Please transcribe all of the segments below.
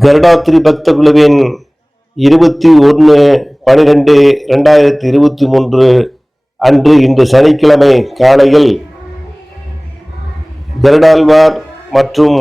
கருடாத்திரி பக்த குழுவின் இருபத்தி ஒன்று பனிரெண்டு ரெண்டாயிரத்தி இருபத்தி மூன்று அன்று இன்று சனிக்கிழமை காலையில் கருடாழ்வார் மற்றும்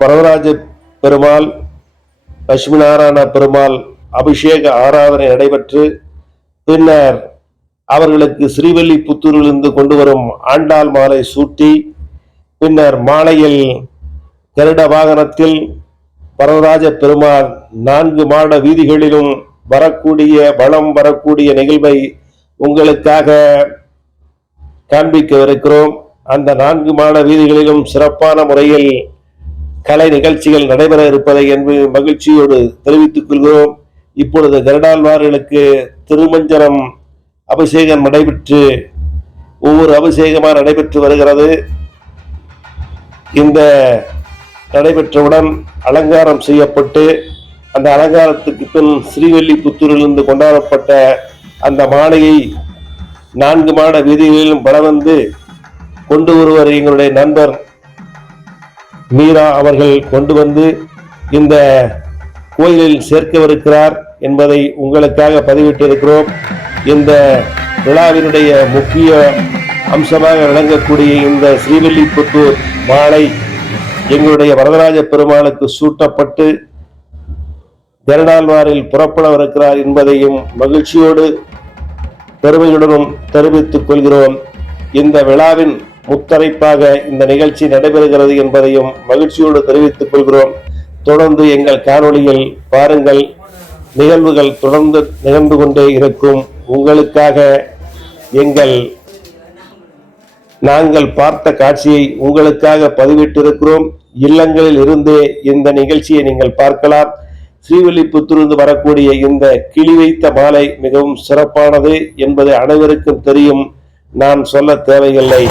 வரதராஜ பெருமாள் லட்சுமிநாராயண பெருமாள் அபிஷேக ஆராதனை நடைபெற்று பின்னர் அவர்களுக்கு ஸ்ரீவல்லிபுத்தூரிலிருந்து கொண்டு வரும் ஆண்டாள் மாலை சூட்டி பின்னர் மாலையில் கருட வாகனத்தில் வரதராஜ பெருமாள் நான்கு மாட வீதிகளிலும் வரக்கூடிய வளம் வரக்கூடிய நிகழ்வை உங்களுக்காக காண்பிக்கவிருக்கிறோம். அந்த நான்கு மாட வீதிகளிலும் சிறப்பான முறையில் கலை நிகழ்ச்சிகள் நடைபெற இருப்பதை என்று மகிழ்ச்சியோடு தெரிவித்துக் கொள்கிறோம். இப்பொழுது கருடாழ்வார்களுக்கு திருமஞ்சனம் அபிஷேகம் நடைபெற்று ஒவ்வொரு அபிஷேகமாக நடைபெற்று வருகிறது. இந்த நடைபெற்றவுடன் அலங்காரம் செய்யப்பட்டு அந்த அலங்காரத்துக்கு பின் ஸ்ரீவல்லிபுத்தூரிலிருந்து கொண்டாடப்பட்ட அந்த மாலையை நான்கு மாட வீதிகளிலும் பலம் வந்து கொண்டு வருவர் எங்களுடைய நண்பர் மீரா அவர்கள் கொண்டு வந்து இந்த கோயிலில் சேர்க்கவிருக்கிறார் என்பதை உங்களுக்காக பதிவிட்டிருக்கிறோம். இந்த விழாவினுடைய முக்கிய அம்சமாக விளங்கக்கூடிய இந்த ஸ்ரீவில்லிபுத்தூர் மாலை எங்களுடைய வரதராஜ பெருமாளுக்கு சூட்டப்பட்டு கருடாழ்வாரில் புறப்படவிருக்கிறார் என்பதையும் மகிழ்ச்சியோடு பெருமையுடனும் தெரிவித்துக் கொள்கிறோம். இந்த விழாவின் முத்தரைப்பாக இந்த நிகழ்ச்சி நடைபெறுகிறது என்பதையும் மகிழ்ச்சியோடு தெரிவித்துக் கொள்கிறோம். தொடர்ந்து எங்கள் காணொளியில் பாருங்கள் நிகழ்வுகள் தொடர்ந்து நிகழ்ந்து கொண்டே இருக்கும். உங்களுக்காக எங்கள் நாங்கள் பார்த்த காட்சியை உங்களுக்காக பதிவிட்டிருக்கிறோம். இல்லங்களில் இருந்தே இந்த நிகழ்ச்சியை நீங்கள் பார்க்கலாம். ஸ்ரீவில்லிபுத்தூரிலிருந்து வரக்கூடிய இந்த கிளி வைத்த மாலை மிகவும் சிறப்பானது என்பது அனைவருக்கும் தெரியும். நான் சொல்ல தேவையில்லை.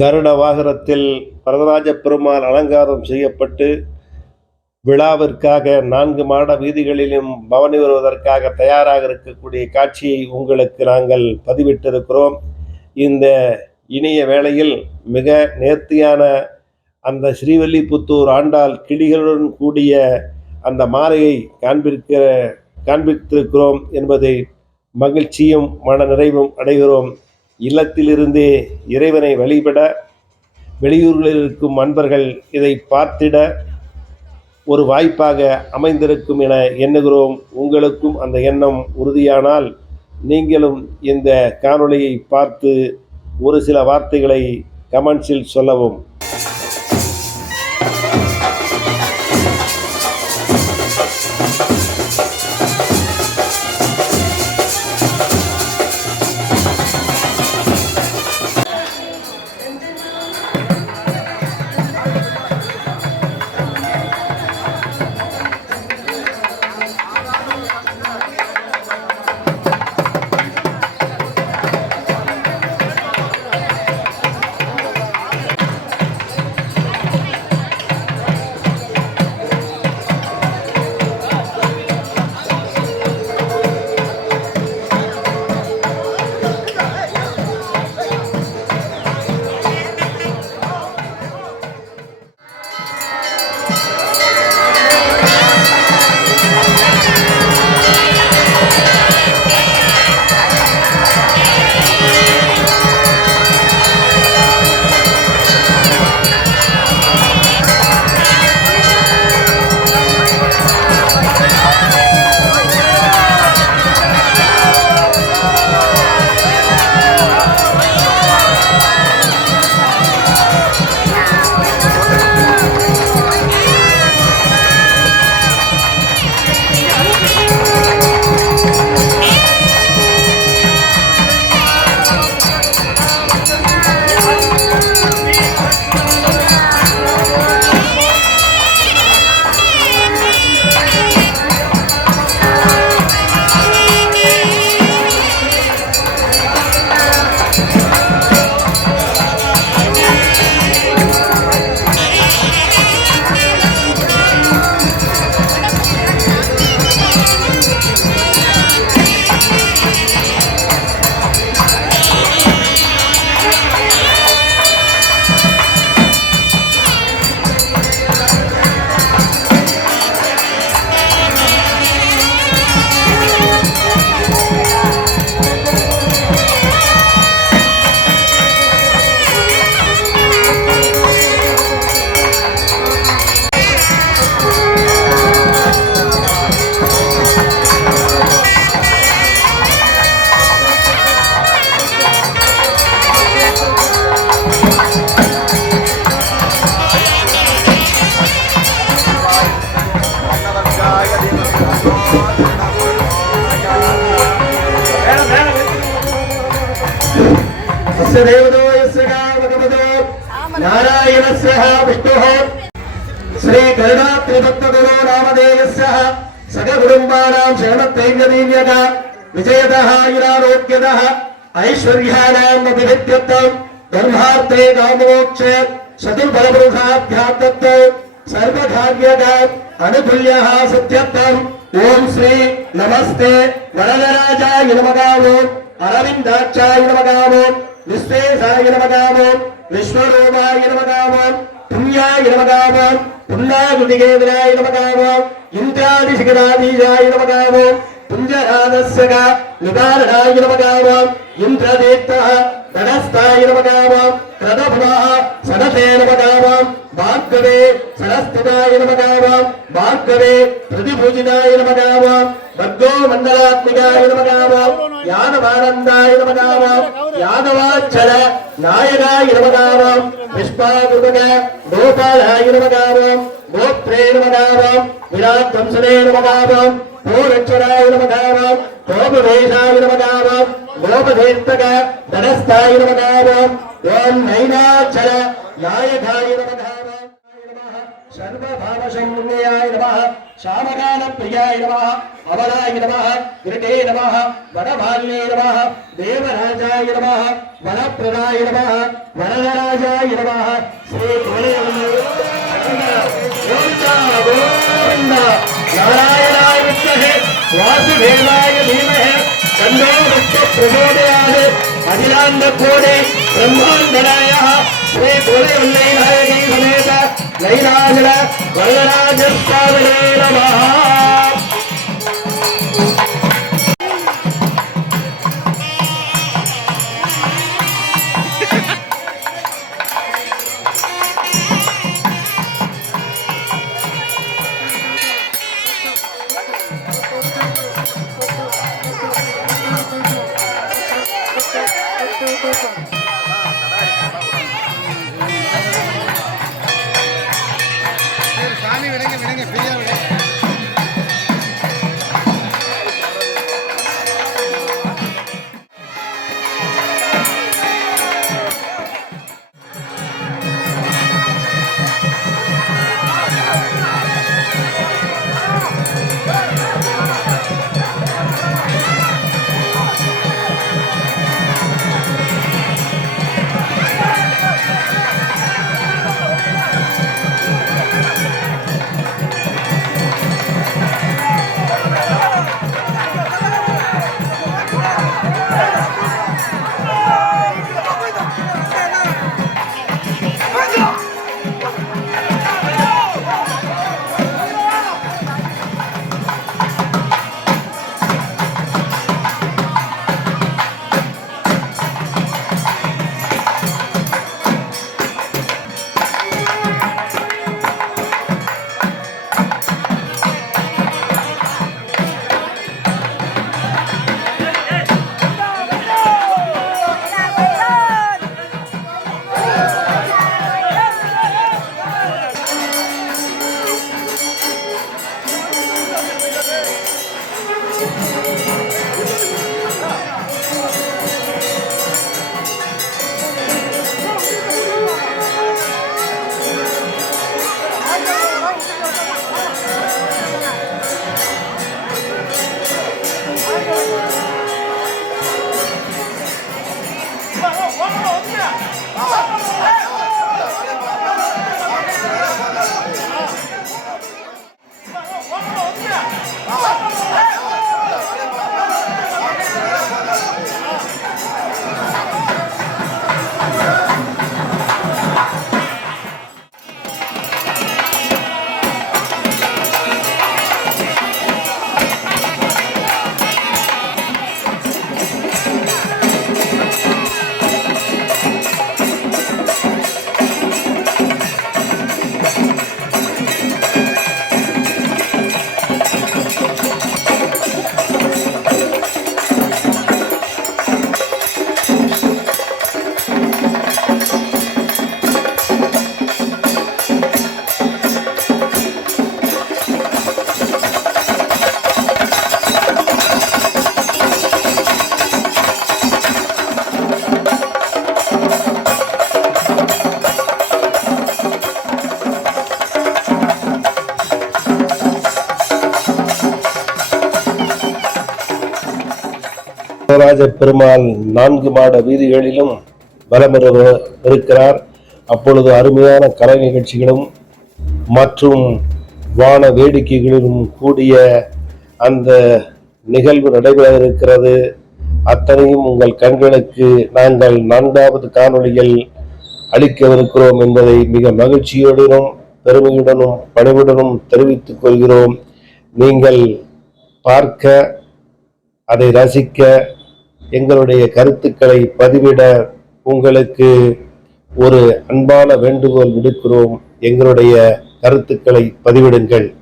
கருட வாகனத்தில் வரதராஜ பெருமாள் அலங்காரம் செய்யப்பட்டு விழாவிற்காக நான்கு மாட வீதிகளிலும் பவனி வருவதற்காக தயாராக இருக்கக்கூடிய காட்சியை உங்களுக்கு நாங்கள் பதிவிட்டிருக்கிறோம். இந்த இனிய வேளையில் மிக நேர்த்தியான அந்த ஸ்ரீவல்லிபுத்தூர் ஆண்டாள் கிளிகளுடன் கூடிய அந்த மாலையை காண்பிக்கிற காண்பித்திருக்கிறோம் என்பதை மகிழ்ச்சியும் மன நிறைவும் அடைகிறோம். இல்லத்திலிருந்தே இறைவனை வழிபட வெளியூர்களில் இருக்கும் அன்பர்கள் இதை பார்த்திட ஒரு வாய்ப்பாக அமைந்திருக்கும் என எண்ணுகிறோம். உங்களுக்கும் அந்த எண்ணம் உறுதியானால் நீங்களும் இந்த காணொளியை பார்த்து ஒரு சில வார்த்தைகளை கமெண்ட்ஸில் சொல்லவும். నారాయణస్ విష్ణు. శ్రీ గరుడాత్రిభక్తగురు రామదేవస్ సగకుటుంబానాం శరణత్రైన్యదీవ్యత విజయదాయురారోగ్యద ఐశ్వర్యానాం అభివృద్ధ్యర్థం. ధర్మార్థే కామోక్ష శతుర్ఫలప్రదాభ్యాత్మత్వం సర్వధార్యత అనుకూల్య సత్యర్థం. ఓం శ్రీ నమస్తే. వరదరాజాయ నమగావో అరవిందాక్షాయ నమగావో விஸ்வேசாய நமகாமம் விஸ்வரூபாய நமகாமம் புண்ணியாய நமகாமம் புண்ணாகுதிகேதனாய நமகாமம் இந்திராதி சிகராதீஜாய పుంజరాధస్యగా నిదారణాయ నమగామాం ఇంద్రదీప్తః ధనస్థాయ నమగామాం క్రదభవః సనతే నమగామాం భార్గవే సరస్థితాయ నమగామాం భార్గవే ప్రతిభూజితాయ నమగామాం భద్రో మండలాత్మికాయ నమగామాం యాదవానందాయ నమగామాం యాదవాచల నాయకాయ నమగామాం పుష్పాకృతక గోపాలాయ పూరక్షరాయ నమదానం కోపదేశాయ నమదానం లోపధీర్తక ధనస్థాయ నమదానం ఓం నైనాక్షర నాయకాయ నమదానం సర్వభావశూన్యాయ నమ శామకాల ప్రియాయ నమ అవలాయ నమ గిరిటే నమ వనబాల్యే నమ దేవరాజాయ నమ వనప్రదాయ నమ వరదరాజాయ నమ శ్రీ நாராயணாய வித்மகே வாசுதேவாய தீமகே தன்னோ விஷ்ணு பிரபோதயாது அகிலாந்த கோடே பிரம்மாண்டனாய நடராஜ பெருமாள் நான்கு மாட வீதிகளிலும் வலம் இருக்கிறார். அப்பொழுது அருமையான கலை நிகழ்ச்சிகளும் மற்றும் வான வேடிக்கைகளிலும் கூடிய அந்த நிகழ்வு நடைபெற இருக்கிறது. அத்தனையும் உங்கள் கண்களுக்கு நாங்கள் நான்காவது காணொளியில் அளிக்கவிருக்கிறோம் என்பதை மிக மகிழ்ச்சியுடனும் பெருமையுடனும் பணிவுடனும் தெரிவித்துக் கொள்கிறோம். நீங்கள் பார்க்க அதை ரசிக்க எங்களுடைய கருத்துக்களை பதிவிட உங்களுக்கு ஒரு அன்பான வேண்டுகோள் விடுக்கிறோம். எங்களுடைய கருத்துக்களை பதிவிடுங்கள்.